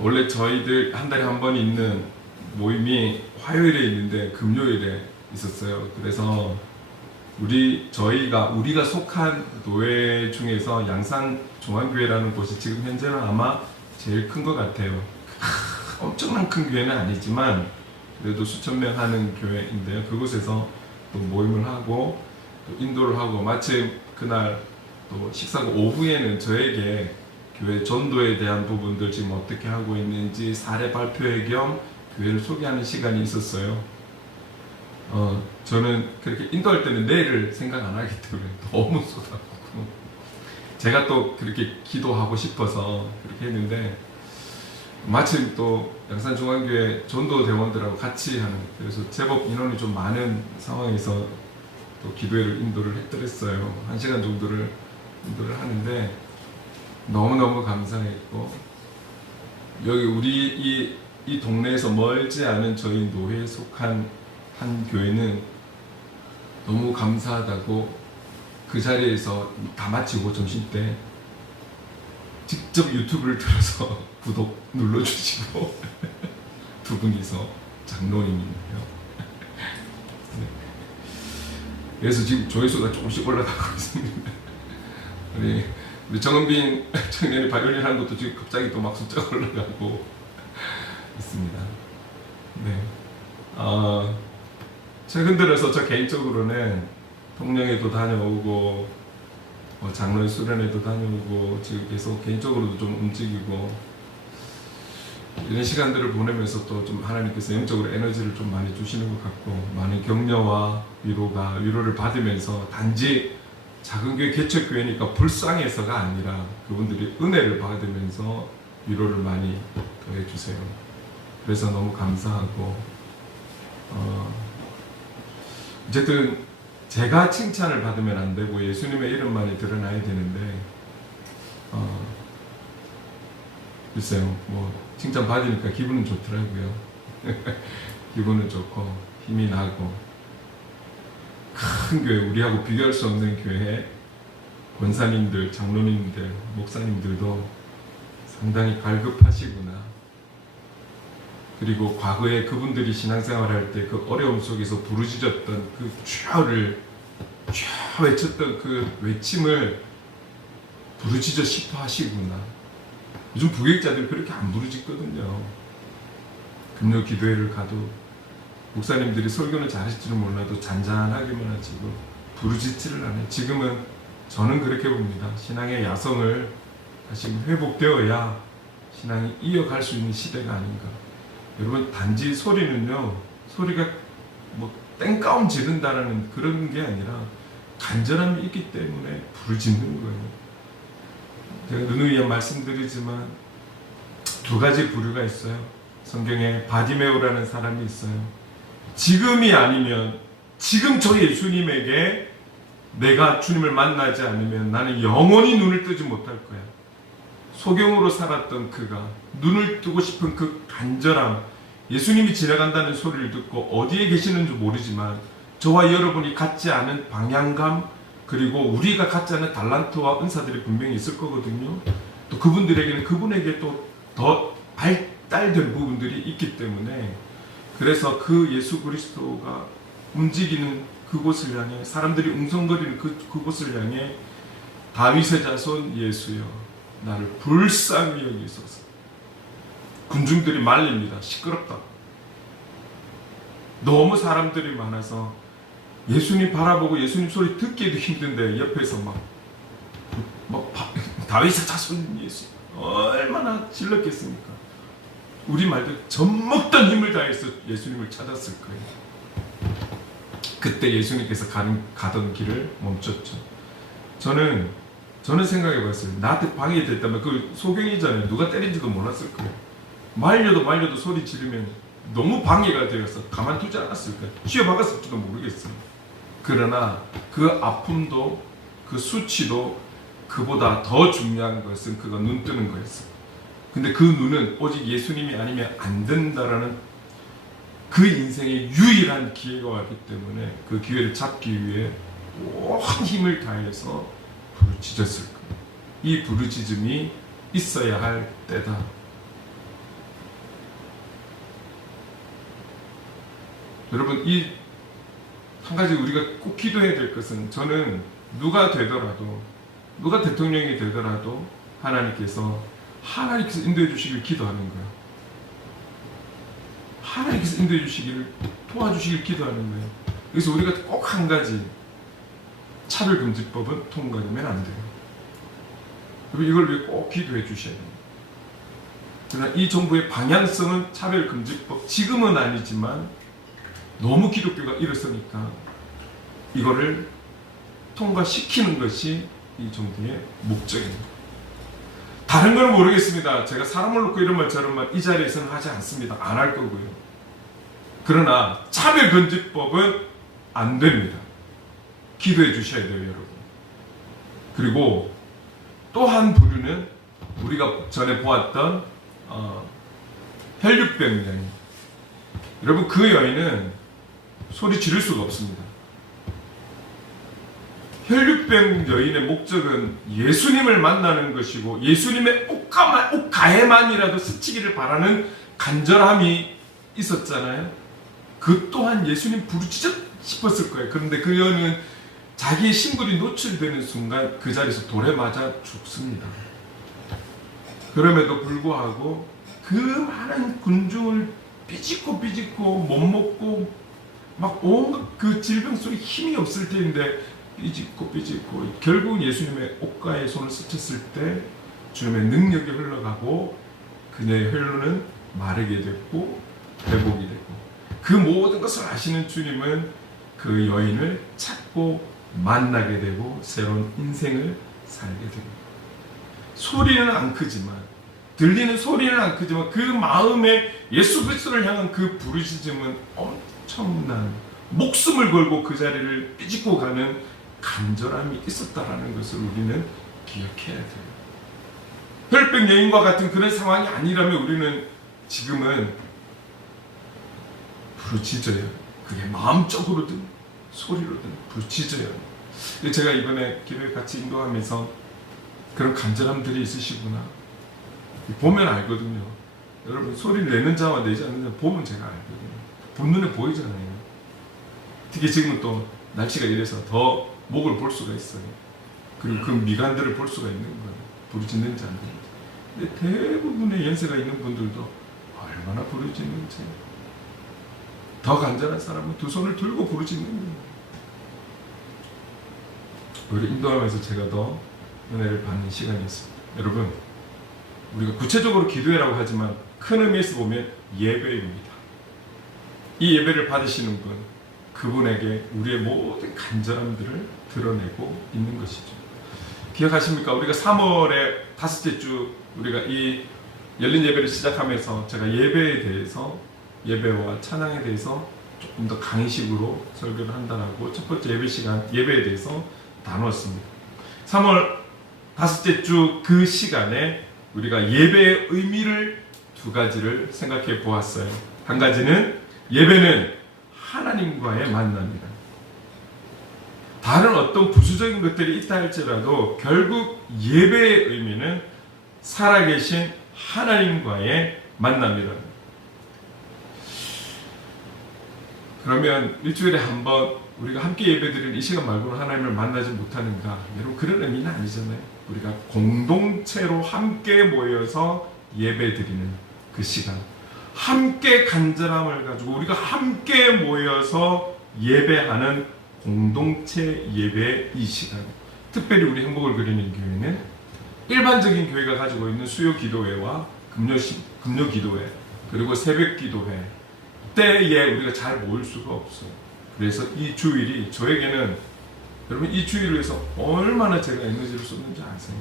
원래 저희들 한 달에 한 번 있는 모임이 화요일에 있는데 금요일에 있었어요. 그래서 우리가 속한 교회 중에서 양산 종안교회라는 곳이 지금 현재는 아마 제일 큰 것 같아요. 엄청난 큰 교회는 아니지만 그래도 수천 명 하는 교회인데요. 그곳에서 또 모임을 하고 또 인도를 하고, 마침 그날 또 식사고 오후에는 저에게 교회 전도에 대한 부분들 지금 어떻게 하고 있는지 사례 발표회 겸 교회를 소개하는 시간이 있었어요. 저는 그렇게 인도할 때는 내일을 생각 안 하기 때문에 너무 쏟아붓고, 제가 또 그렇게 기도하고 싶어서 그렇게 했는데, 마침 또 양산중앙교회 전도대원들하고 같이 하는, 그래서 제법 인원이 좀 많은 상황에서 또 기도회를 인도를 했더랬어요. 1시간 정도를 인도를 하는데 너무너무 감사했고, 여기 우리 이 동네에서 멀지 않은 저희 노회에 속한 한 교회는 너무 감사하다고 그 자리에서 다 마치고 점심때 직접 유튜브를 틀어서 구독 눌러주시고 두 분이서 장로님이에요. 네. 그래서 지금 조회수가 조금씩 올라가고 있습니다. 우리 정은빈 청년이 바이올린 하는 것도 지금 갑자기 또 막 숫자가 올라가고 있습니다. 네. 최근 들어서 저 개인적으로는 통영에도 다녀오고, 장로의 수련회도 다녀오고, 지금 계속 개인적으로도 좀 움직이고, 이런 시간들을 보내면서 또 좀 하나님께서 영적으로 에너지를 좀 많이 주시는 것 같고, 많은 격려와 위로를 받으면서, 단지 작은 교회 개척교회니까 불쌍해서가 아니라 그분들이 은혜를 받으면서 위로를 많이 더해주세요. 그래서 너무 감사하고, 어쨌든 제가 칭찬을 받으면 안 되고 예수님의 이름만이 드러나야 되는데, 글쎄요, 뭐 칭찬 받으니까 기분은 좋더라고요. 기분은 좋고 힘이 나고, 큰 교회, 우리하고 비교할 수 없는 교회에 권사님들, 장로님들, 목사님들도 상당히 갈급하시구나. 그리고 과거에 그분들이 신앙생활 할 때 그 어려움 속에서 부르짖었던 그 주여를 외쳤던 그 외침을 부르짖어 싶어 하시구나. 요즘 부객자들 그렇게 안 부르짖거든요. 금요 기도회를 가도 목사님들이 설교는 잘하실지는 몰라도 잔잔하게만 하시고 부르짖지를 않아요. 지금은 저는 그렇게 봅니다. 신앙의 야성을 다시 회복되어야 신앙이 이어갈 수 있는 시대가 아닌가. 여러분, 단지 소리는요, 소리가 뭐 땡까움 지른다라는 그런 게 아니라 간절함이 있기 때문에 부르짖는 거예요. 제가 누누이 말씀드리지만 두 가지 부류가 있어요. 성경에 바디메오라는 사람이 있어요. 지금이 아니면, 지금 저 예수님에게 내가 주님을 만나지 않으면 나는 영원히 눈을 뜨지 못할 거야. 소경으로 살았던 그가 눈을 뜨고 싶은 그 간절함, 예수님이 지나간다는 소리를 듣고 어디에 계시는지 모르지만 저와 여러분이 갖지 않은 방향감, 그리고 우리가 갖지 않은 달란트와 은사들이 분명히 있을 거거든요. 또 그분들에게는 그분에게 또 더 발달된 부분들이 있기 때문에, 그래서 그 예수 그리스도가 움직이는 그곳을 향해, 사람들이 웅성거리는 그곳을 향해 다윗의 자손 예수여 나를 불쌍히 여기소서. 군중들이 말립니다. 시끄럽다. 너무 사람들이 많아서 예수님 바라보고 예수님 소리 듣기도 힘든데 옆에서 다윗의 자손 예수 얼마나 질렀겠습니까? 우리 말도 젖먹던 힘을 다해서 예수님을 찾았을 거예요. 그때 예수님께서 가던 길을 멈췄죠. 저는 생각해봤어요. 나한테 방해됐다면 그 소경이잖아요. 누가 때린지도 몰랐을 거예요. 말려도 소리 지르면 너무 방해가 되어서 가만두지 않았을 거예요. 휘어박았을지도 모르겠어요. 그러나 그 아픔도 그 수치도 그보다 더 중요한 것은 그가 눈 뜨는 거였어요. 근데 그 눈은 오직 예수님이 아니면 안 된다라는 그 인생의 유일한 기회가 왔기 때문에 그 기회를 잡기 위해 온 힘을 다해서 부르짖었을 거예요. 이 부르짖음이 있어야 할 때다. 여러분, 이 한 가지 우리가 꼭 기도해야 될 것은, 저는 누가 되더라도, 누가 대통령이 되더라도 하나님께서 인도해 주시길 기도하는 거예요. 하나님께서 인도해 주시기를, 도와주시길 기도하는 거예요. 그래서 우리가 꼭 한 가지, 차별금지법은 통과되면 안 돼요. 그리고 이걸 위해 꼭 기도해 주셔야 됩니다. 그러나 이 정부의 방향성은 차별금지법, 지금은 아니지만 너무 기독교가 일어서니까 이거를 통과시키는 것이 이 정부의 목적입니다. 다른 건 모르겠습니다. 제가 사람을 놓고 이런 말 저런 말 이 자리에서는 하지 않습니다. 안 할 거고요. 그러나 차별금지법은 안 됩니다. 기도해 주셔야 돼요, 여러분. 그리고 또 한 부류는 우리가 전에 보았던 혈육병 여인. 여러분, 그 여인은 소리 지를 수가 없습니다. 혈육병 여인의 목적은 예수님을 만나는 것이고, 예수님의 옷가에만이라도 스치기를 바라는 간절함이 있었잖아요. 그 또한 예수님 부르짖어 싶었을 거예요. 그런데 그 여인은 자기의 신분이 노출되는 순간 그 자리에서 돌에 맞아 죽습니다. 그럼에도 불구하고 그 많은 군중을 삐짓고 못 먹고 막 온갖 그 질병 속에 힘이 없을 때인데 삐짓고 결국은 예수님의 옷가에 손을 스쳤을 때 주님의 능력이 흘러가고 그녀의 혈루는 마르게 됐고 회복이 되고, 그 모든 것을 아시는 주님은 그 여인을 찾고 만나게 되고 새로운 인생을 살게 됩니다. 소리는 안 크지만, 들리는 소리는 안 크지만 그 마음에 예수 그리스도를 향한 그 부르짖음은 엄청난, 목숨을 걸고 그 자리를 삐짓고 가는 간절함이 있었다라는 것을 우리는 기억해야 돼요. 혈병 여인과 같은 그런 상황이 아니라면 우리는 지금은 부르짖어요. 그게 마음적으로든 소리로든 부르짖어요. 제가 이번에 기도회 같이 인도하면서 그런 간절함들이 있으시구나 보면 알거든요. 여러분, 소리를 내는 자와 내지 않는 자 보면 제가 알거든요. 본눈에 보이잖아요. 특히 지금은 또 날씨가 이래서 더 목을 볼 수가 있어요. 그리고 그 미간들을 볼 수가 있는 거예요. 부르짖는지 안 되는지. 근데 대부분의 연세가 있는 분들도 얼마나 부르짖는지, 더 간절한 사람은 두 손을 들고 부르짖는 거예요. 우리 인도하면서 제가 더 은혜를 받는 시간이었습니다. 여러분, 우리가 구체적으로 기도회라고 하지만 큰 의미에서 보면 예배입니다. 이 예배를 받으시는 분, 그분에게 우리의 모든 간절함들을 드러내고 있는 것이죠. 기억하십니까? 우리가 3월에 다섯째 주 우리가 이 열린 예배를 시작하면서 제가 예배에 대해서, 예배와 찬양에 대해서 조금 더 강의식으로 설교를 한다라고 첫 번째 예배 시간, 예배에 대해서 나누었습니다. 3월 다섯째 주 그 시간에 우리가 예배의 의미를 두 가지를 생각해 보았어요. 한 가지는 예배는 하나님과의 만남이다. 다른 어떤 부수적인 것들이 있다 할지라도 결국 예배의 의미는 살아계신 하나님과의 만남이다. 그러면 일주일에 한 번 우리가 함께 예배드리는 이 시간 말고는 하나님을 만나지 못하는가? 여러분, 그런 의미는 아니잖아요. 우리가 공동체로 함께 모여서 예배드리는 그 시간, 함께 간절함을 가지고 우리가 함께 모여서 예배하는 공동체 예배의 이 시간, 특별히 우리 행복을 그리는 교회는 일반적인 교회가 가지고 있는 수요 기도회와 금요 기도회, 그리고 새벽 기도회 때에 우리가 잘 모일 수가 없어요. 그래서 이 주일이 저에게는, 여러분, 이 주일을 위해서 얼마나 제가 에너지를 쏟는지 아세요?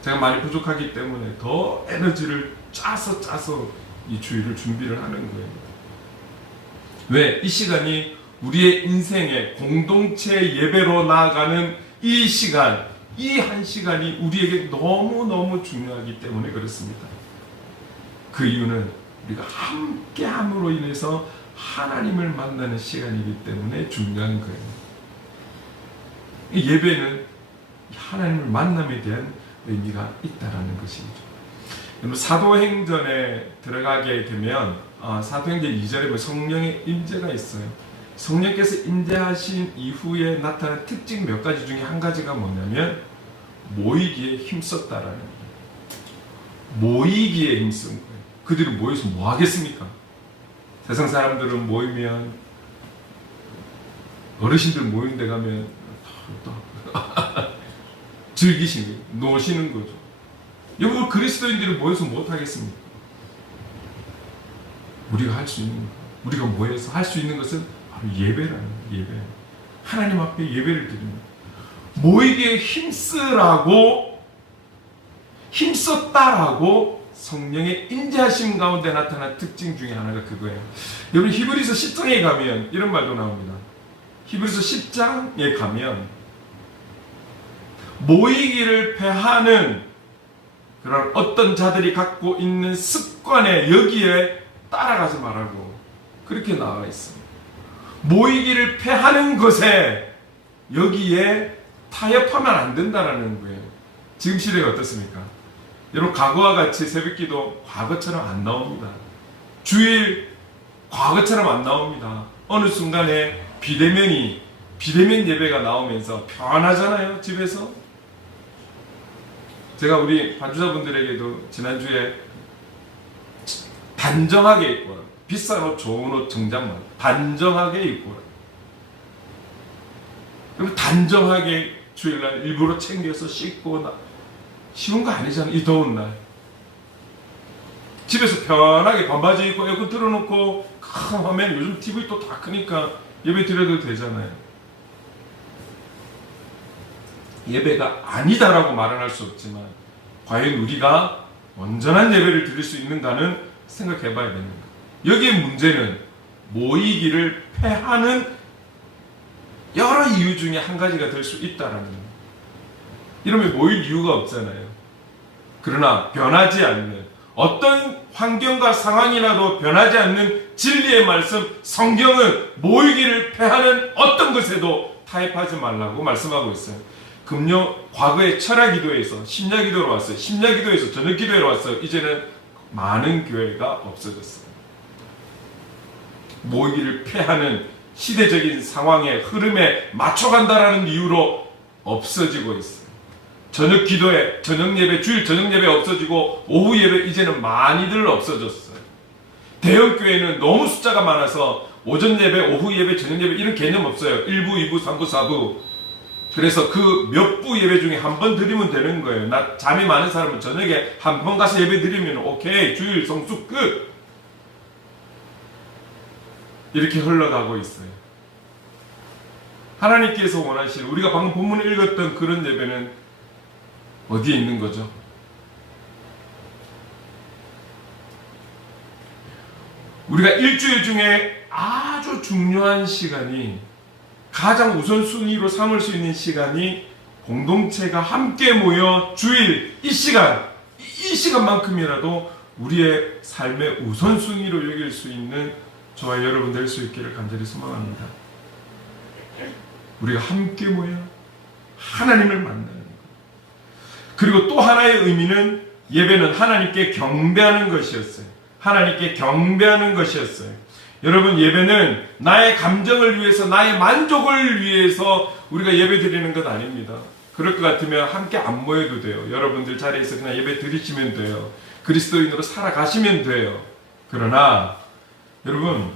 제가 많이 부족하기 때문에 더 에너지를 짜서 이 주일을 준비를 하는 거예요. 왜? 이 시간이 우리의 인생의 공동체 예배로 나아가는 이 시간, 이 한 시간이 우리에게 너무너무 중요하기 때문에 그렇습니다. 그 이유는 우리가 함께 함으로 인해서 하나님을 만나는 시간이기 때문에 중요한 거예요. 이 예배는 하나님을 만남에 대한 의미가 있다라는 것이죠. 사도행전에 들어가게 되면 사도행전 2절에 보면 성령의 임재가 있어요. 성령께서 임재하신 이후에 나타난 특징 몇 가지 중에 한 가지가 뭐냐면 모이기에 힘썼다라는 거예요. 모이기에 힘쓴 거예요. 그들이 모여서 뭐 하겠습니까? 세상 사람들은 모이면 어르신들 모이는 데 가면 즐기시는 거예요. 노시는 거죠. 여러분 그리스도인들이 모여서 못 하겠습니까? 우리가 할 수 있는 것, 우리가 모여서 할 수 있는 것은 바로 예배라는 거예요. 예배. 하나님 앞에 예배를 드립니다. 모이기에 힘쓰라고, 힘썼다라고 성령의 임재하심 가운데 나타난 특징 중에 하나가 그거예요. 여러분 히브리서 10장에 가면 이런 말도 나옵니다. 히브리서 10장에 가면 모이기를 패하는 그런 어떤 자들이 갖고 있는 습관에 여기에 따라가지 말라고 그렇게 나와 있습니다. 모이기를 패하는 것에 여기에 타협하면 안 된다는 거예요. 지금 시대가 어떻습니까? 여러분 과거와 같이 새벽기도 과거처럼 안 나옵니다. 주일 과거처럼 안 나옵니다. 어느 순간에 비대면 예배가 나오면서 편하잖아요. 집에서. 제가 우리 반주자분들에게도 지난주에 단정하게 입고 비싼 옷, 좋은 옷, 정장만 단정하게 입고 그럼 단정하게 주일날 일부러 챙겨서 씻고 쉬운 거 아니잖아요. 이 더운 날 집에서 편하게 반바지 입고 에어컨 틀어놓고 큰 화면 요즘 TV 또 다 크니까 예배 드려도 되잖아요. 예배가 아니다라고 말은 할 수 없지만 과연 우리가 온전한 예배를 드릴 수 있는가는 생각해 봐야 됩니다. 여기에 문제는 모이기를 패하는 여러 이유 중에 한 가지가 될 수 있다라는 거예요. 이러면 모일 이유가 없잖아요. 그러나 변하지 않는 어떤 환경과 상황이라도 변하지 않는 진리의 말씀 성경은 모이기를 패하는 어떤 것에도 타협하지 말라고 말씀하고 있어요. 과거에 철야기도에서 심야기도로 왔어요. 심야기도에서 저녁기도로 왔어요. 이제는 많은 교회가 없어졌어요. 모이기를 패하는 시대적인 상황의 흐름에 맞춰간다라는 이유로 없어지고 있어요. 저녁 기도회, 저녁 예배, 주일 저녁 예배 없어지고 오후 예배 이제는 많이들 없어졌어요. 대형 교회는 너무 숫자가 많아서 오전 예배, 오후 예배, 저녁 예배 이런 개념 없어요. 1부, 2부, 3부, 4부. 그래서 그 몇 부 예배 중에 한 번 드리면 되는 거예요. 잠이 많은 사람은 저녁에 한 번 가서 예배 드리면 오케이, 주일 성수 끝. 이렇게 흘러가고 있어요. 하나님께서 원하시는 우리가 방금 본문을 읽었던 그런 예배는 어디에 있는 거죠? 우리가 일주일 중에 아주 중요한 시간이 가장 우선순위로 삼을 수 있는 시간이 공동체가 함께 모여 주일 이 시간만큼이라도 우리의 삶의 우선순위로 여길 수 있는 저와 여러분 될 수 있기를 간절히 소망합니다. 우리가 함께 모여 하나님을 만나는 것. 그리고 또 하나의 의미는 예배는 하나님께 경배하는 것이었어요. 하나님께 경배하는 것이었어요. 여러분 예배는 나의 감정을 위해서 나의 만족을 위해서 우리가 예배 드리는 것 아닙니다. 그럴 것 같으면 함께 안 모여도 돼요. 여러분들 자리에서 그냥 예배 드리시면 돼요. 그리스도인으로 살아가시면 돼요. 그러나 여러분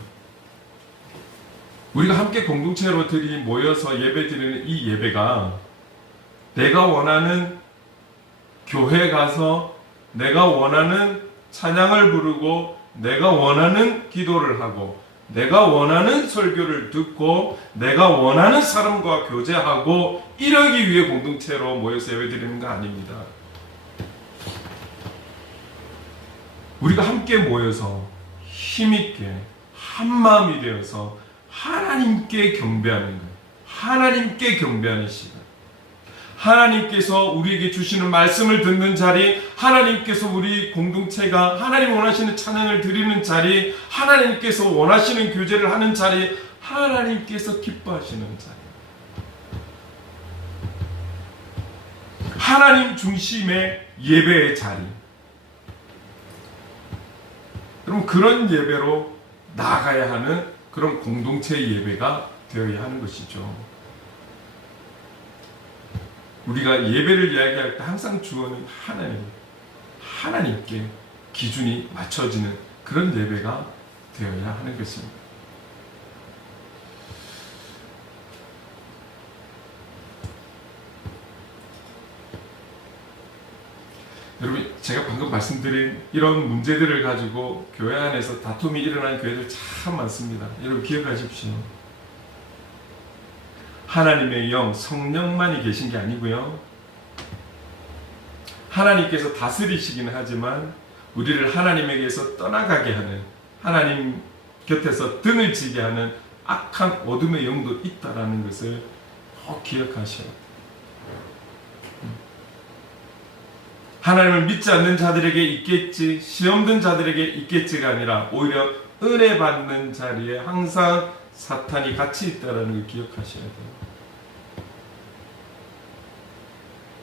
우리가 함께 공동체로 모여서 예배 드리는 이 예배가 내가 원하는 교회 가서 내가 원하는 찬양을 부르고 내가 원하는 기도를 하고 내가 원하는 설교를 듣고 내가 원하는 사람과 교제하고 이러기 위해 공동체로 모여서 예배드리는 거 아닙니다. 우리가 함께 모여서 힘있게 한마음이 되어서 하나님께 경배하는 거예요. 하나님께 경배하는 시간. 하나님께서 우리에게 주시는 말씀을 듣는 자리, 하나님께서 우리 공동체가 하나님 원하시는 찬양을 드리는 자리, 하나님께서 원하시는 교제를 하는 자리, 하나님께서 기뻐하시는 자리. 하나님 중심의 예배의 자리. 여러분 그런 예배로 나아가야 하는 그런 공동체의 예배가 되어야 하는 것이죠. 우리가 예배를 이야기할 때 항상 주어는 하나님께 기준이 맞춰지는 그런 예배가 되어야 하는 것입니다. 여러분 제가 방금 말씀드린 이런 문제들을 가지고 교회 안에서 다툼이 일어나는 교회들 참 많습니다. 여러분 기억하십시오. 하나님의 영, 성령만이 계신 게 아니고요. 하나님께서 다스리시기는 하지만 우리를 하나님에게서 떠나가게 하는, 하나님 곁에서 등을 지게 하는 악한 어둠의 영도 있다라는 것을 꼭 기억하셔야 돼요. 하나님을 믿지 않는 자들에게 있겠지, 시험 든 자들에게 있겠지가 아니라 오히려 은혜 받는 자리에 항상 사탄이 같이 있다는 걸 기억하셔야 돼요.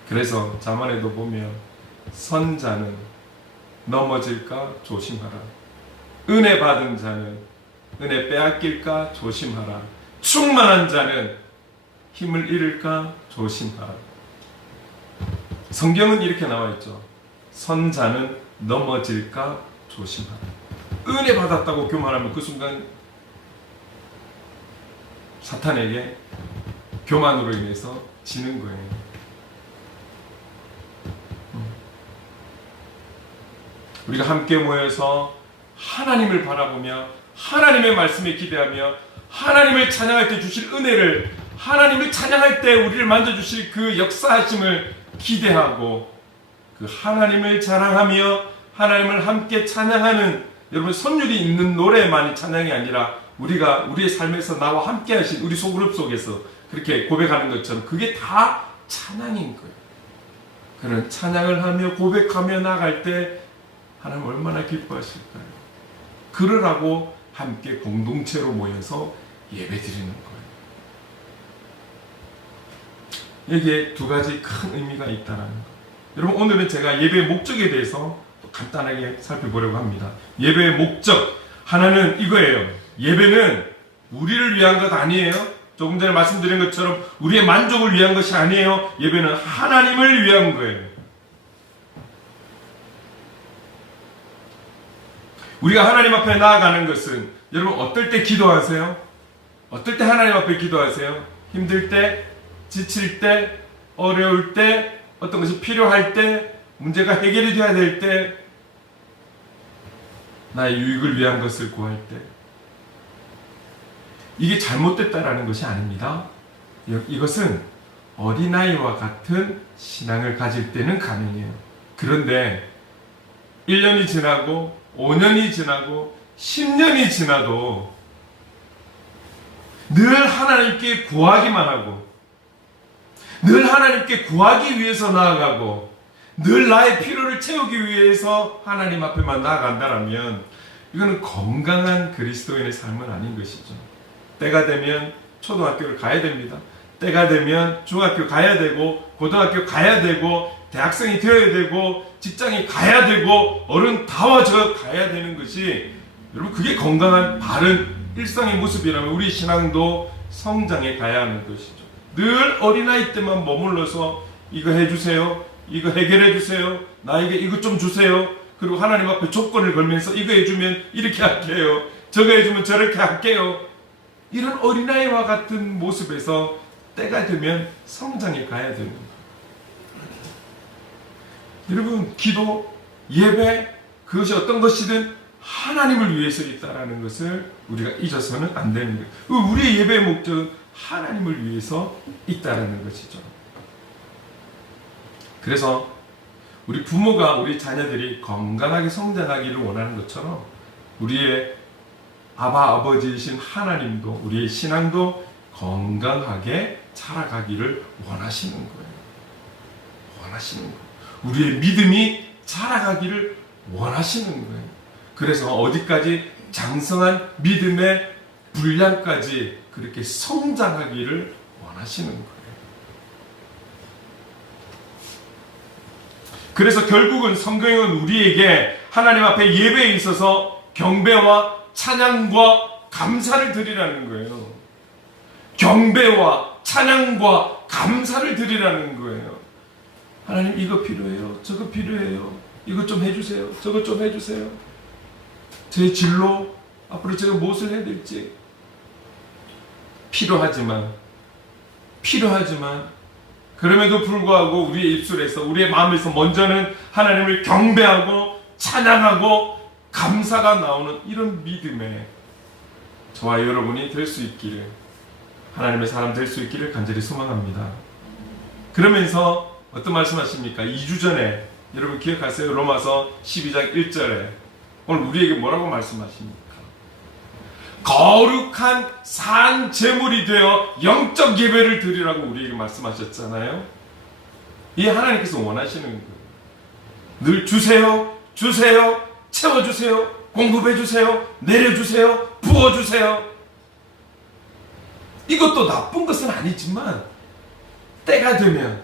그래서 잠언에도 보면 선자는 넘어질까 조심하라. 은혜 받은 자는 은혜 빼앗길까 조심하라. 충만한 자는 힘을 잃을까 조심하라. 성경은 이렇게 나와 있죠. 선자는 넘어질까 조심하라. 은혜 받았다고 교만하면 그 순간 사탄에게 교만으로 인해서 지는 거예요. 우리가 함께 모여서 하나님을 바라보며 하나님의 말씀에 기대하며 하나님을 찬양할 때 주실 은혜를, 하나님을 찬양할 때 우리를 만져주실 그 역사하심을 기대하고 그 하나님을 자랑하며 하나님을 함께 찬양하는, 여러분 선율이 있는 노래만이 찬양이 아니라 우리가 우리의 삶에서 나와 함께 하신 우리 소그룹 속에서 그렇게 고백하는 것처럼 그게 다 찬양인 거예요. 그런 찬양을 하며 고백하며 나갈 때 하나님 얼마나 기뻐하실까요? 그러라고 함께 공동체로 모여서 예배드리는 거예요. 여기에 두 가지 큰 의미가 있다는 거. 여러분 오늘은 제가 예배의 목적에 대해서 간단하게 살펴보려고 합니다. 예배의 목적 하나는 이거예요. 예배는 우리를 위한 것 아니에요. 조금 전에 말씀드린 것처럼 우리의 만족을 위한 것이 아니에요. 예배는 하나님을 위한 거예요. 우리가 하나님 앞에 나아가는 것은, 여러분 어떨 때 기도하세요? 어떨 때 하나님 앞에 기도하세요? 힘들 때, 지칠 때, 어려울 때, 어떤 것이 필요할 때, 문제가 해결이 되어야 될 때, 나의 유익을 위한 것을 구할 때, 이게 잘못됐다라는 것이 아닙니다. 이것은 어린아이와 같은 신앙을 가질 때는 가능해요. 그런데 1년이 지나고 5년이 지나고 10년이 지나도 늘 하나님께 구하기만 하고 늘 하나님께 구하기 위해서 나아가고 늘 나의 필요를 채우기 위해서 하나님 앞에만 나아간다면 이거는 건강한 그리스도인의 삶은 아닌 것이죠. 때가 되면 초등학교를 가야 됩니다. 때가 되면 중학교 가야 되고 고등학교 가야 되고 대학생이 되어야 되고 직장에 가야 되고 어른 다워져 가야 되는 것이, 여러분 그게 건강한 바른 일상의 모습이라면 우리 신앙도 성장해 가야 하는 것이죠. 늘 어린아이 때만 머물러서 이거 해주세요, 이거 해결해 주세요, 나에게 이것 좀 주세요, 그리고 하나님 앞에 조건을 걸면서 이거 해주면 이렇게 할게요, 저거 해주면 저렇게 할게요, 이런 어린아이와 같은 모습에서 때가 되면 성장해 가야 되는 거예요. 여러분 기도, 예배, 그것이 어떤 것이든 하나님을 위해서 있다라는 것을 우리가 잊어서는 안 되는 거예요. 우리의 예배의 목적은 하나님을 위해서 있다라는 것이죠. 그래서 우리 부모가 우리 자녀들이 건강하게 성장하기를 원하는 것처럼 우리의 아버지이신 하나님도 우리의 신앙도 건강하게 자라가기를 원하시는 거예요. 원하시는 거예요. 우리의 믿음이 자라가기를 원하시는 거예요. 그래서 어디까지 장성한 믿음의 분량까지 그렇게 성장하기를 원하시는 거예요. 그래서 결국은 성경은 우리에게 하나님 앞에 예배에 있어서 경배와 찬양과 감사를 드리라는 거예요. 경배와 찬양과 감사를 드리라는 거예요. 하나님, 이거 필요해요. 저거 필요해요. 이것 좀 해주세요. 저것 좀 해주세요. 제 진로, 앞으로 제가 무엇을 해야 될지. 필요하지만 그럼에도 불구하고 우리의 입술에서, 우리의 마음에서 먼저는 하나님을 경배하고 찬양하고 감사가 나오는 이런 믿음에 저와 여러분이 될 수 있기를, 하나님의 사람 될 수 있기를 간절히 소망합니다. 그러면서 어떤 말씀하십니까? 2주 전에 여러분 기억하세요? 로마서 12장 1절에 오늘 우리에게 뭐라고 말씀하십니까? 거룩한 산 제물이 되어 영적 예배를 드리라고 우리에게 말씀하셨잖아요. 이 하나님께서 원하시는 거예요. 늘 주세요, 채워주세요, 공급해주세요, 내려주세요, 부어주세요. 이것도 나쁜 것은 아니지만 때가 되면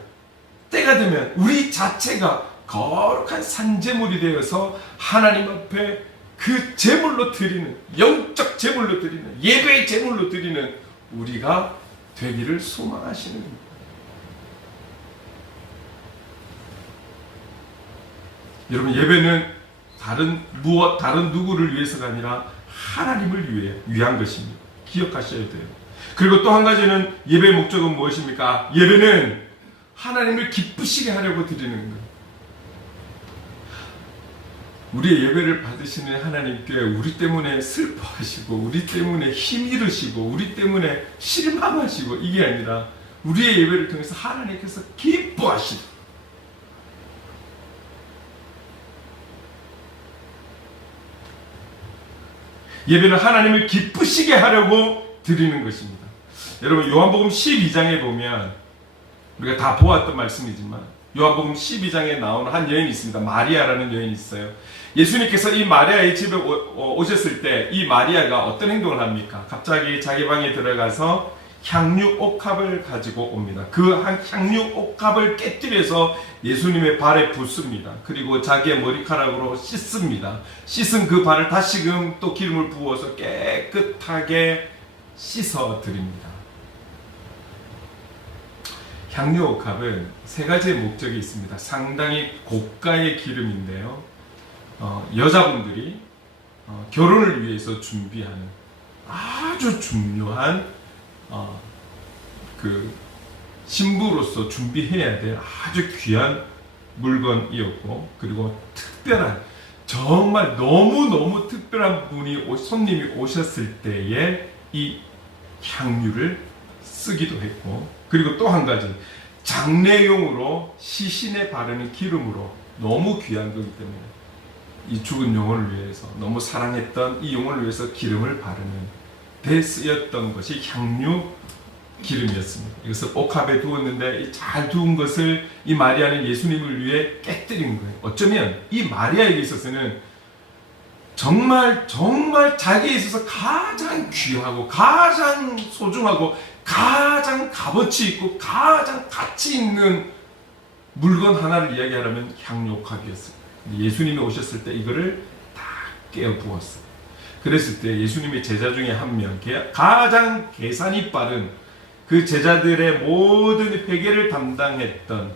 우리 자체가 거룩한 산제물이 되어서 하나님 앞에 그 제물로 드리는, 영적 제물로 드리는, 예배의 제물로 드리는 우리가 되기를 소망하시는 겁니다. 여러분, 예배는 다른 누구를 위해서가 아니라 하나님을 위한 것입니다. 기억하셔야 돼요. 그리고 또 한 가지는, 예배의 목적은 무엇입니까? 예배는 하나님을 기쁘시게 하려고 드리는 거예요. 우리의 예배를 받으시는 하나님께 우리 때문에 슬퍼하시고, 우리 때문에 힘 잃으시고, 우리 때문에 실망하시고, 이게 아니라 우리의 예배를 통해서 하나님께서 기뻐하시고, 예배는 하나님을 기쁘시게 하려고 드리는 것입니다. 여러분, 요한복음 12장에 보면, 우리가 다 보았던 말씀이지만 요한복음 12장에 나오는 한 여인이 있습니다. 마리아라는 여인이 있어요. 예수님께서 이 마리아의 집에 오셨을 때 이 마리아가 어떤 행동을 합니까? 갑자기 자기 방에 들어가서 향유 옥합을 가지고 옵니다. 그 향유 옥합을 깨뜨려서 예수님의 발에 붓습니다. 그리고 자기의 머리카락으로 씻습니다. 씻은 그 발을 다시금 또 기름을 부어서 깨끗하게 씻어 드립니다. 향유 옥합은 세 가지의 목적이 있습니다. 상당히 고가의 기름인데요. 여자분들이 결혼을 위해서 준비하는 아주 중요한 그 신부로서 준비해야 될 아주 귀한 물건이었고, 그리고 특별한, 정말 너무너무 특별한 손님이 오셨을 때에 이 향유를 쓰기도 했고, 그리고 또 한 가지, 장례용으로 시신에 바르는 기름으로 너무 귀한 거기 때문에 이 죽은 영혼을 위해서, 너무 사랑했던 이 영혼을 위해서 기름을 바르는 데 쓰였던 것이 향유 기름이었습니다. 이것을 옥합에 두었는데 잘 두은 것을 이 마리아는 예수님을 위해 깨뜨린 거예요. 어쩌면 이 마리아에게 있어서는 정말 자기에 있어서 가장 귀하고 가장 소중하고 가장 값어치 있고 가장 가치 있는 물건 하나를 이야기하려면 향유옥합이었습니다. 예수님이 오셨을 때 이거를 다 깨어 부었어요. 그랬을 때 예수님의 제자 중에 한 명, 가장 계산이 빠른 그 제자들의 모든 회개를 담당했던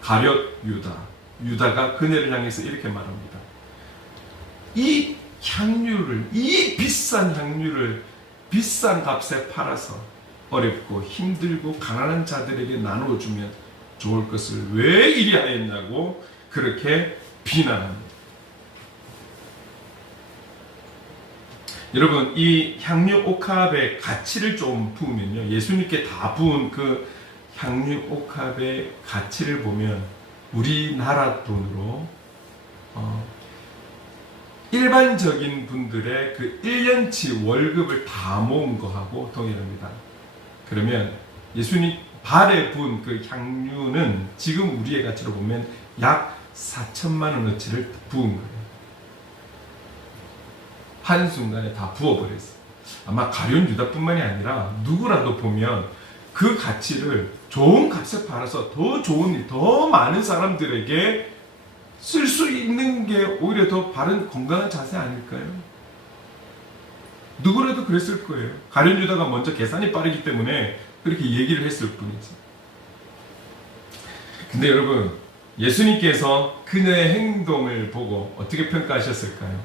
가룟 유다가 그네를 향해서 이렇게 말합니다. 이 향유를, 이 비싼 향유를 비싼 값에 팔아서 어렵고 힘들고 가난한 자들에게 나누어주면 좋을 것을 왜 이리 하였냐고 그렇게 비난합니다. 여러분, 이 향유 옥합의 가치를 좀 부으면요, 예수님께 다 부은 그 향유 옥합의 가치를 보면 우리나라 돈으로 일반적인 분들의 그 1년치 월급을 다 모은 거하고 동일합니다. 그러면 예수님 발에 부은 그 향유는 지금 우리의 가치로 보면 약 4천만 원어치를 부은 거예요. 한순간에 다 부어버렸어요. 아마 가룟 유다뿐만이 아니라 누구라도 보면 그 가치를 좋은 값에 팔아서 더 좋은 일, 더 많은 사람들에게 쓸 수 있는 게 오히려 더 바른 건강한 자세 아닐까요? 누구라도 그랬을 거예요. 가룟 유다가 먼저 계산이 빠르기 때문에 그렇게 얘기를 했을 뿐이지. 근데 여러분, 예수님께서 그녀의 행동을 보고 어떻게 평가하셨을까요?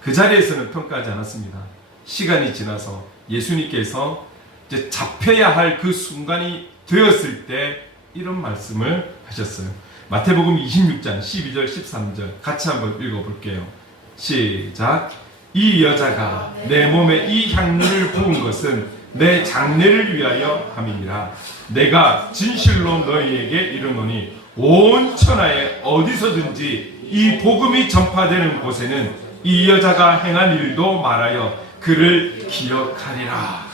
그 자리에서는 평가하지 않았습니다. 시간이 지나서 예수님께서 이제 잡혀야 할 그 순간이 되었을 때 이런 말씀을 하셨어요. 마태복음 26장 12절 13절 같이 한번 읽어볼게요. 시작. 이 여자가 내 몸에 이 향유를 부은 것은 내 장례를 위하여 함이니라. 내가 진실로 너희에게 이르노니 온 천하에 어디서든지 이 복음이 전파되는 곳에는 이 여자가 행한 일도 말하여 그를 기억하리라.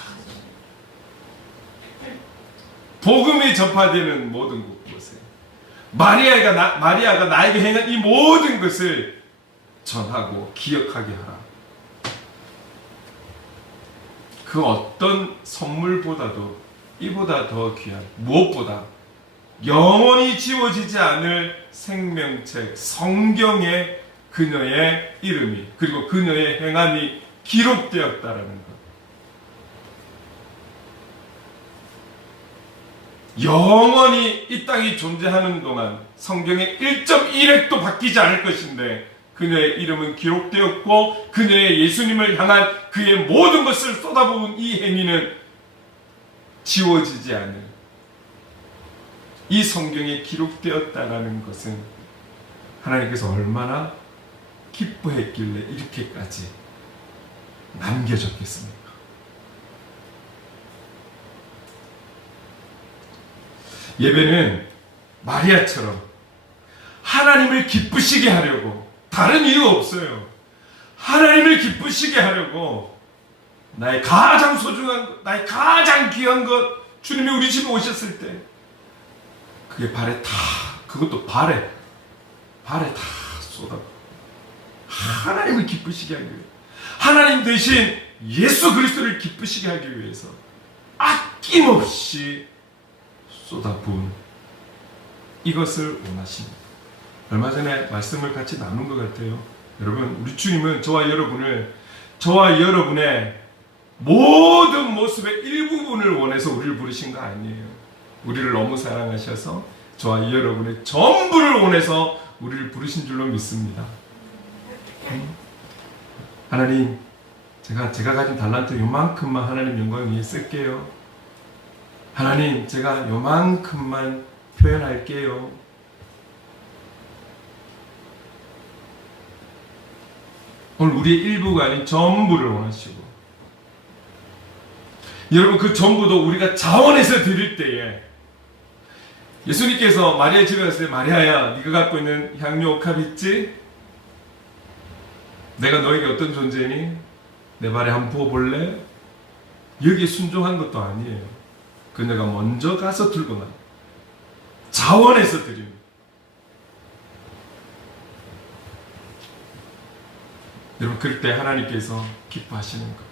복음이 전파되는 모든 곳에 마리아가 나에게 행한 이 모든 것을 전하고 기억하게 하라. 그 어떤 선물보다도 이보다 더 귀한, 무엇보다 영원히 지워지지 않을 생명책 성경에 그녀의 이름이 그리고 그녀의 행함이 기록되었다라는 것. 영원히 이 땅이 존재하는 동안 성경의 1.1획도 바뀌지 않을 것인데 그녀의 이름은 기록되었고 그녀의 예수님을 향한 그의 모든 것을 쏟아부은 이 행위는 지워지지 않을 이 성경에 기록되었다라는 것은 하나님께서 얼마나 기뻐했길래 이렇게까지 남겨졌겠습니까? 예배는 마리아처럼 하나님을 기쁘시게 하려고 다른 이유 없어요. 하나님을 기쁘시게 하려고 나의 가장 소중한 것, 나의 가장 귀한 것 주님이 우리 집에 오셨을 때 그게 발에 다 그것도 발에 다 쏟아부어 하나님을 기쁘시게 하기 위해 하나님 대신 예수 그리스도를 기쁘시게 하기 위해서 아낌없이 쏟아부은 이것을 원하십니다. 얼마 전에 말씀을 같이 나눈 것 같아요. 여러분, 우리 주님은 저와 여러분의 모든 모습의 일부분을 원해서 우리를 부르신 거 아니에요. 우리를 너무 사랑하셔서 저와 여러분의 전부를 원해서 우리를 부르신 줄로 믿습니다. 하나님, 제가 가진 달란트 요만큼만 하나님 영광 위해 쓸게요. 하나님, 제가 요만큼만 표현할게요. 오늘 우리의 일부가 아닌 전부를 원하시고 여러분 그 전부도 우리가 자원해서 드릴 때에 예수님께서 마리아 집에 갔을 때 마리아야 네가 갖고 있는 향유 옥합 있지? 내가 너에게 어떤 존재니? 내 발에 한번 부어볼래? 여기에 순종한 것도 아니에요. 그녀가 먼저 가서 들고 나 자원해서 드립니다. 여러분 그럴 때 하나님께서 기뻐하시는 것.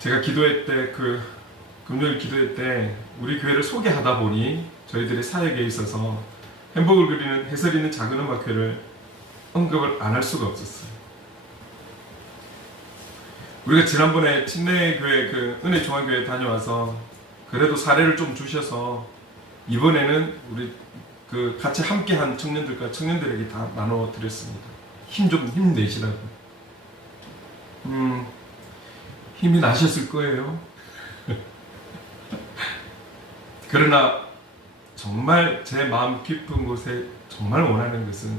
제가 기도회 때 금요일 기도회 때 우리 교회를 소개하다 보니 저희들의 사역에 있어서 행복을 그리는 해설 있는 작은 음악회를 언급을 안 할 수가 없었어요. 우리가 지난번에 침례교회 은혜 중앙교회 다녀와서 그래도 사례를 좀 주셔서 이번에는 우리 같이 함께한 청년들에게 다 나눠 드렸습니다. 힘내시라고. 힘이 나셨을 거예요. 그러나 정말 제 마음 깊은 곳에 정말 원하는 것은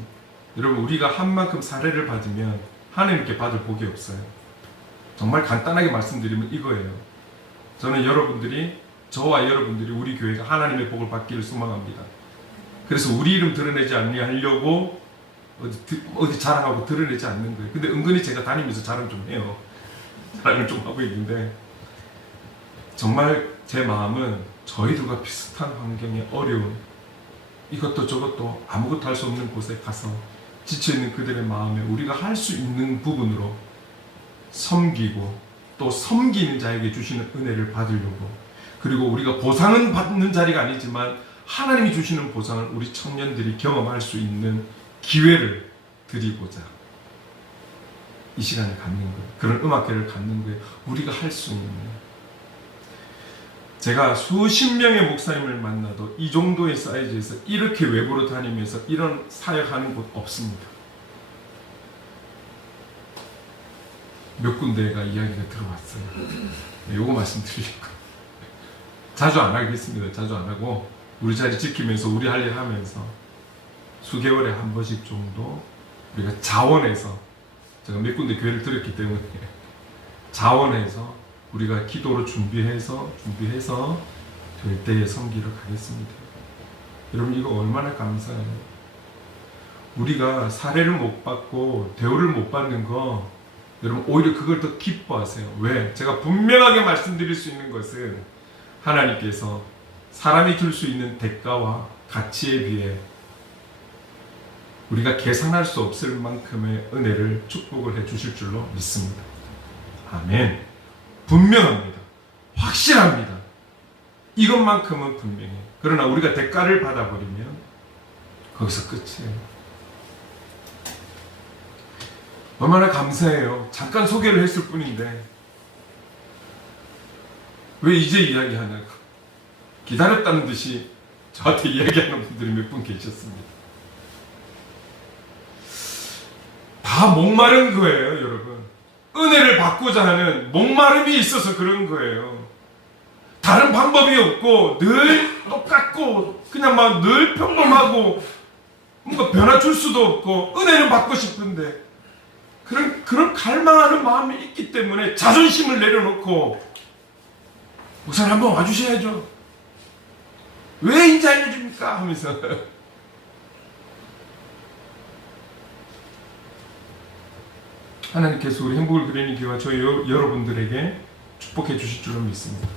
여러분 우리가 한 만큼 사례를 받으면 하나님께 받을 복이 없어요. 정말 간단하게 말씀드리면 이거예요. 저는 저와 여러분들이 우리 교회가 하나님의 복을 받기를 소망합니다. 그래서 우리 이름 드러내지 않으려고 어디 자랑하고 드러내지 않는 거예요. 근데 은근히 제가 다니면서 자랑 좀 해요. 자랑을 좀 하고 있는데 정말 제 마음은 저희들과 비슷한 환경에 어려운 이것도 저것도 아무것도 할 수 없는 곳에 가서 지쳐있는 그들의 마음에 우리가 할 수 있는 부분으로 섬기고 또 섬기는 자에게 주시는 은혜를 받으려고 그리고 우리가 보상은 받는 자리가 아니지만 하나님이 주시는 보상을 우리 청년들이 경험할 수 있는 기회를 드리고자 이 시간을 갖는 거예요. 그런 음악회를 갖는 거예요. 우리가 할 수 있는. 제가 수십 명의 목사님을 만나도 이 정도의 사이즈에서 이렇게 외부로 다니면서 이런 사역하는 곳 없습니다. 몇 군데가 이야기가 들어왔어요. 네, 요거 말씀드리고 자주 안 하겠습니다. 자주 안 하고 우리 자리 지키면서 우리 할 일 하면서 수개월에 한 번씩 정도 우리가 자원해서, 제가 몇 군데 교회를 들었기 때문에 자원해서 우리가 기도로 준비해서 될 때에 섬기러 가겠습니다. 여러분 이거 얼마나 감사해요. 우리가 사례를 못 받고 대우를 못 받는 거 여러분 오히려 그걸 더 기뻐하세요. 왜? 제가 분명하게 말씀드릴 수 있는 것은 하나님께서 사람이 줄 수 있는 대가와 가치에 비해 우리가 계산할 수 없을 만큼의 은혜를 축복을 해 주실 줄로 믿습니다. 아멘. 분명합니다. 확실합니다. 이것만큼은 분명해요. 그러나 우리가 대가를 받아버리면 거기서 끝이에요. 얼마나 감사해요. 잠깐 소개를 했을 뿐인데 왜 이제 이야기하냐고 기다렸다는 듯이 저한테 이야기하는 분들이 몇 분 계셨습니다. 다 목마른 거예요, 여러분. 은혜를 받고자 하는 목마름이 있어서 그런 거예요. 다른 방법이 없고 늘 똑같고 그냥 막 늘 평범하고 뭔가 변화 줄 수도 없고 은혜는 받고 싶은데 그런 갈망하는 마음이 있기 때문에 자존심을 내려놓고 목사님 한번 와주셔야죠. 왜 인제 알려줍니까? 하면서 하나님께서 우리 행복을 그리는 교회와 저희 여러분들에게 축복해 주실 줄로 믿습니다.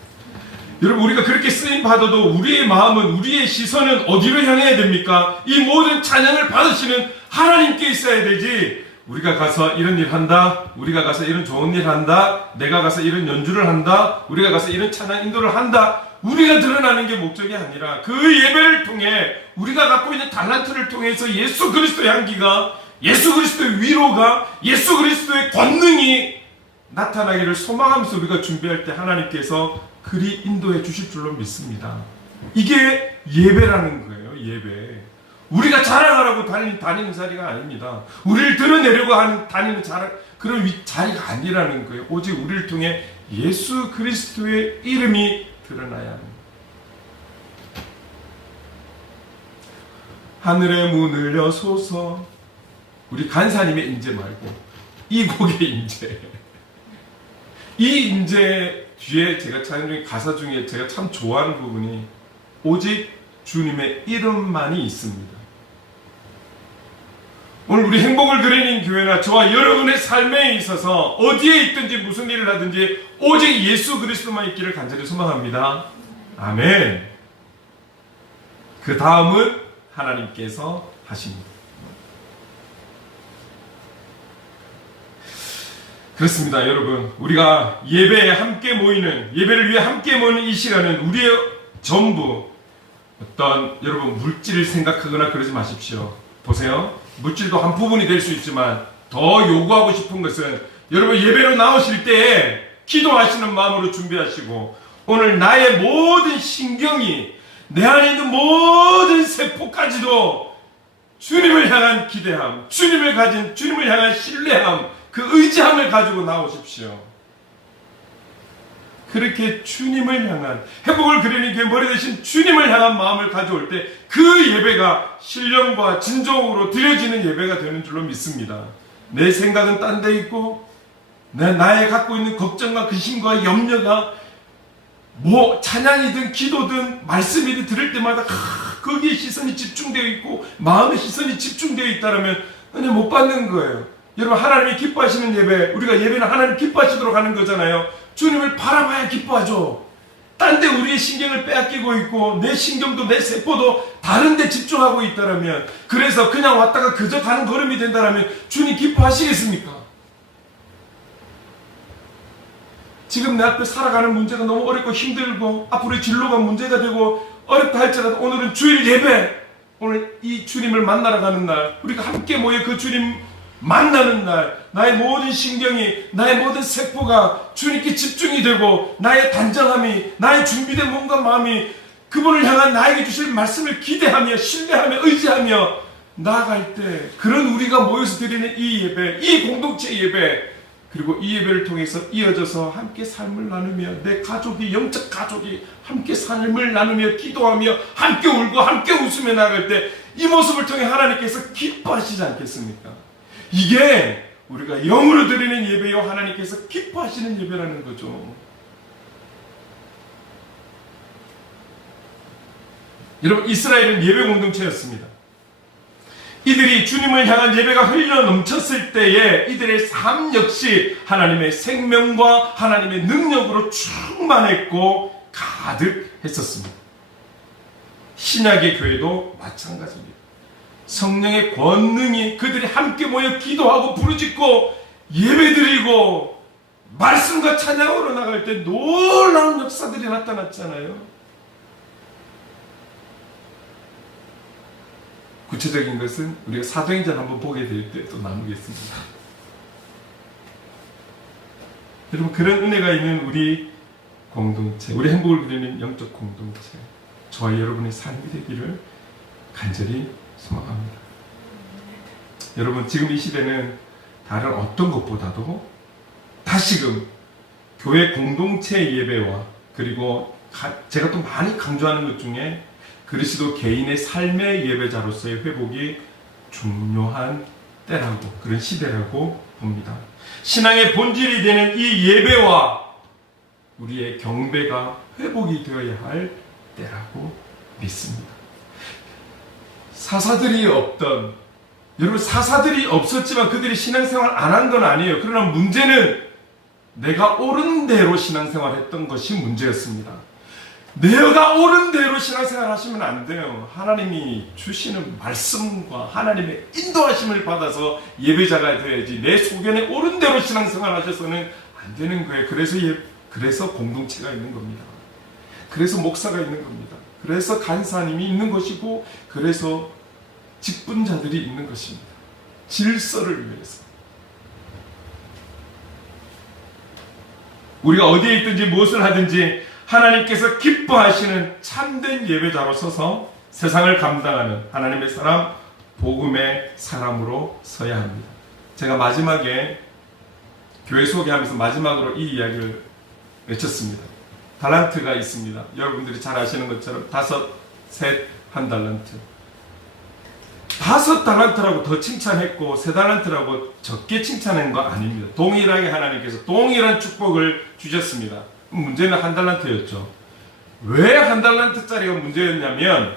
여러분 우리가 그렇게 쓰임 받아도 우리의 마음은, 우리의 시선은 어디로 향해야 됩니까? 이 모든 찬양을 받으시는 하나님께 있어야 되지, 우리가 가서 이런 일 한다, 우리가 가서 이런 좋은 일 한다, 내가 가서 이런 연주를 한다, 우리가 가서 이런 찬양 인도를 한다, 우리가 드러나는 게 목적이 아니라 그 예배를 통해 우리가 갖고 있는 달란트를 통해서 예수 그리스도의 향기가, 예수 그리스도의 위로가, 예수 그리스도의 권능이 나타나기를 소망하면서 우리가 준비할 때 하나님께서 그리 인도해 주실 줄로 믿습니다. 이게 예배라는 거예요. 예배. 우리가 자랑하라고 다니는 자리가 아닙니다. 우리를 드러내려고 하는 다니는 그런 자리가 아니라는 거예요. 오직 우리를 통해 예수 그리스도의 이름이 드러나야 합니다. 하늘의 문을 여소서. 우리 간사님의 인재 말고 이 곡의 인재. 이 인재 뒤에 제가 찬양 중에 가사 중에 제가 참 좋아하는 부분이 오직 주님의 이름만이 있습니다. 오늘 우리 행복을 그리는 교회나 저와 여러분의 삶에 있어서 어디에 있든지 무슨 일을 하든지 오직 예수 그리스도만 있기를 간절히 소망합니다. 아멘. 그 다음은 하나님께서 하십니다. 그렇습니다, 여러분. 우리가 예배에 함께 모이는, 예배를 위해 함께 모이는 이 시간은 우리의 전부, 어떤 여러분 물질을 생각하거나 그러지 마십시오. 보세요. 물질도 한 부분이 될 수 있지만 더 요구하고 싶은 것은 여러분 예배로 나오실 때 기도하시는 마음으로 준비하시고, 오늘 나의 모든 신경이, 내 안에 있는 모든 세포까지도 주님을 향한 기대함, 주님을 향한 신뢰함, 그 의지함을 가지고 나오십시오. 그렇게 주님을 향한, 행복을 그리는 교회 머리 대신 주님을 향한 마음을 가져올 때 그 예배가 신령과 진정으로 드려지는 예배가 되는 줄로 믿습니다. 내 생각은 딴 데 있고 나의 갖고 있는 걱정과 근심과 염려가 찬양이든 기도든 말씀이든 들을 때마다 거기에 시선이 집중되어 있고 마음의 시선이 집중되어 있다면 은혜 못 받는 거예요. 여러분 하나님이 기뻐하시는 예배, 우리가 예배는 하나님 기뻐하시도록 하는 거잖아요. 주님을 바라봐야 기뻐하죠. 딴 데 우리의 신경을 빼앗기고 있고 내 신경도 내 세포도 다른 데 집중하고 있다면, 그래서 그냥 왔다가 그저 가는 걸음이 된다면 주님 기뻐하시겠습니까? 지금 내 앞에 살아가는 문제가 너무 어렵고 힘들고 앞으로의 진로가 문제가 되고 어렵다 할지라도 오늘은 주일 예배, 오늘 이 주님을 만나러 가는 날, 우리가 함께 모여 그 주님 만나는 날, 나의 모든 신경이, 나의 모든 세포가 주님께 집중이 되고 나의 단정함이, 나의 준비된 몸과 마음이 그분을 향한 나에게 주실 말씀을 기대하며 신뢰하며 의지하며 나아갈 때, 그런 우리가 모여서 드리는 이 예배, 이 공동체 예배, 그리고 이 예배를 통해서 이어져서 함께 삶을 나누며 내 가족이, 영적 가족이 함께 삶을 나누며 기도하며 함께 울고 함께 웃으며 나아갈 때 이 모습을 통해 하나님께서 기뻐하시지 않겠습니까? 이게 우리가 영으로 드리는 예배요, 하나님께서 기뻐하시는 예배라는 거죠. 여러분, 이스라엘은 예배 공동체였습니다. 이들이 주님을 향한 예배가 흘러 넘쳤을 때에 이들의 삶 역시 하나님의 생명과 하나님의 능력으로 충만했고 가득했었습니다. 신약의 교회도 마찬가지입니다. 성령의 권능이 그들이 함께 모여 기도하고 부르짖고 예배드리고 말씀과 찬양으로 나갈 때 놀라운 역사들이 나타났잖아요. 구체적인 것은 우리가 사도행전 한번 보게 될 때 또 나누겠습니다. 여러분, 그런 은혜가 있는 우리 공동체, 우리 행복을 누리는 영적 공동체, 저와 여러분의 삶이 되기를 간절히 소망합니다. 여러분, 지금 이 시대는 다른 어떤 것보다도 다시금 교회 공동체 예배와, 그리고 제가 또 많이 강조하는 것 중에 그리스도 개인의 삶의 예배자로서의 회복이 중요한 때라고, 그런 시대라고 봅니다. 신앙의 본질이 되는 이 예배와 우리의 경배가 회복이 되어야 할 때라고 믿습니다. 사사들이 없던, 여러분, 사사들이 없었지만 그들이 신앙생활 안 한 건 아니에요. 그러나 문제는 내가 옳은 대로 신앙생활 했던 것이 문제였습니다. 내가 옳은 대로 신앙생활 하시면 안 돼요. 하나님이 주시는 말씀과 하나님의 인도하심을 받아서 예배자가 되어야지, 내 소견에 옳은 대로 신앙생활 하셔서는 안 되는 거예요. 그래서 공동체가 있는 겁니다. 그래서 목사가 있는 겁니다. 그래서 간사님이 있는 것이고, 그래서 직분자들이 있는 것입니다. 질서를 위해서. 우리가 어디에 있든지 무엇을 하든지 하나님께서 기뻐하시는 참된 예배자로 서서 세상을 감당하는 하나님의 사람, 복음의 사람으로 서야 합니다. 제가 마지막에 교회 소개하면서 마지막으로 이 이야기를 외쳤습니다. 달란트가 있습니다. 여러분들이 잘 아시는 것처럼 5, 셋, 1달란트. 5달란트라고 더 칭찬했고 3달란트라고 적게 칭찬한 거 아닙니다. 동일하게 하나님께서 동일한 축복을 주셨습니다. 문제는 1달란트였죠. 왜 1달란트짜리가 문제였냐면,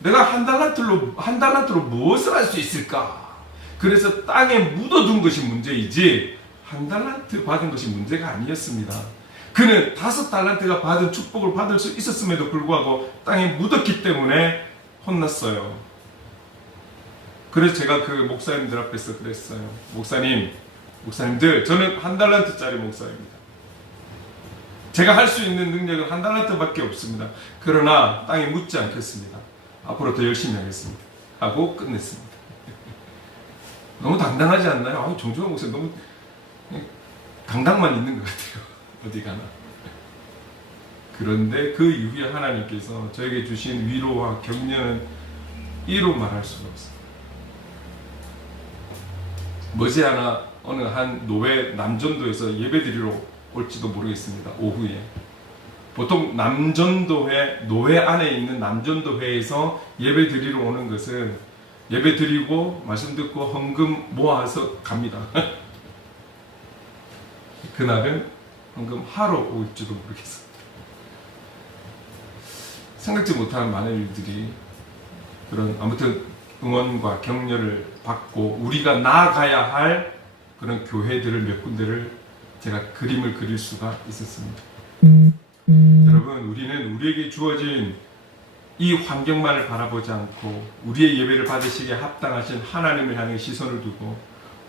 내가 1달란트로 무엇을 할 수 있을까? 그래서 땅에 묻어둔 것이 문제이지 1달란트 받은 것이 문제가 아니었습니다. 그는 5달란트가 받은 축복을 받을 수 있었음에도 불구하고 땅에 묻었기 때문에 혼났어요. 그래서 제가 그 목사님들 앞에서 그랬어요. 목사님들, 저는 1달란트짜리 목사입니다. 제가 할 수 있는 능력은 1달란트밖에 없습니다. 그러나 땅에 묻지 않겠습니다. 앞으로 더 열심히 하겠습니다. 하고 끝냈습니다. 너무 당당하지 않나요? 정중한 목사님 너무 당당만 있는 것 같아요. 어디 가나. 그런데 그 이후에 하나님께서 저에게 주신 위로와 격려는 이로 말할 수가 없습니다. 머지않아 어느 한 노회 남전도에서 예배드리러 올지도 모르겠습니다. 오후에. 보통 남전도회, 노회 안에 있는 남전도회에서 예배드리러 오는 것은 예배드리고 말씀 듣고 헌금 모아서 갑니다. 그날은 헌금 하러 올지도 모르겠습니다. 생각지 못한 많은 일들이, 그런 아무튼 응원과 격려를 받고 우리가 나아가야 할 그런 교회들을 몇 군데를 제가 그림을 그릴 수가 있었습니다. 여러분, 우리는 우리에게 주어진 이 환경만을 바라보지 않고 우리의 예배를 받으시기에 합당하신 하나님을 향해 시선을 두고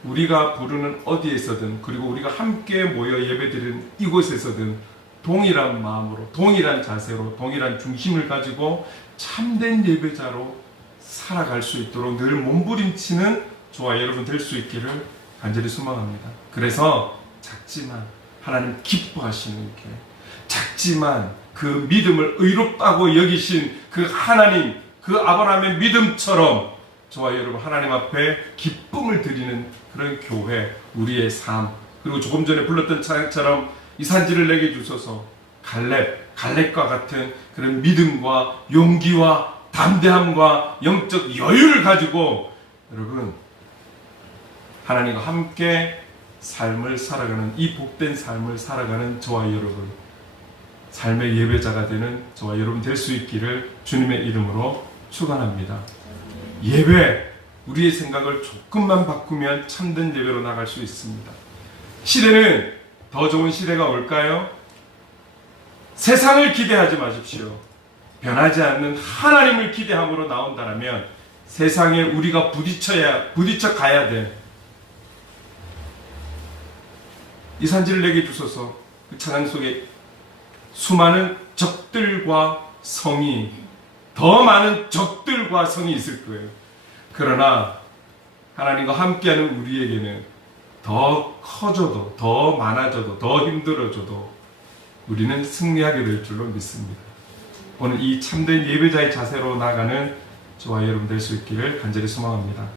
우리가 부르는 어디에서든, 그리고 우리가 함께 모여 예배드리는 이곳에서든 동일한 마음으로, 동일한 자세로, 동일한 중심을 가지고 참된 예배자로 살아갈 수 있도록 늘 몸부림치는 저와 여러분 될 수 있기를 간절히 소망합니다. 그래서 작지만 하나님 기뻐하시는 게, 작지만 그 믿음을 의롭다고 여기신 그 하나님, 그 아브라함의 믿음처럼 저와 여러분 하나님 앞에 기쁨을 드리는 그런 교회, 우리의 삶, 그리고 조금 전에 불렀던 찬양처럼 이 산지를 내게 주소서, 갈렙과 같은 그런 믿음과 용기와 담대함과 영적 여유를 가지고 여러분 하나님과 함께 삶을 살아가는, 이 복된 삶을 살아가는 저와 여러분, 삶의 예배자가 되는 저와 여러분 될 수 있기를 주님의 이름으로 축원합니다. 예배, 우리의 생각을 조금만 바꾸면 참된 예배로 나갈 수 있습니다. 시대는 더 좋은 시대가 올까요? 세상을 기대하지 마십시오. 변하지 않는 하나님을 기대함으로 나온다면 세상에 우리가 부딪혀 가야 돼. 이 산지를 내게 주소서. 그 찬양 속에 수많은 적들과 성이, 더 많은 적들과 성이 있을 거예요. 그러나 하나님과 함께하는 우리에게는 더 커져도, 더 많아져도, 더 힘들어져도 우리는 승리하게 될 줄로 믿습니다. 오늘 이 참된 예배자의 자세로 나가는 저와 여러분 될 수 있기를 간절히 소망합니다.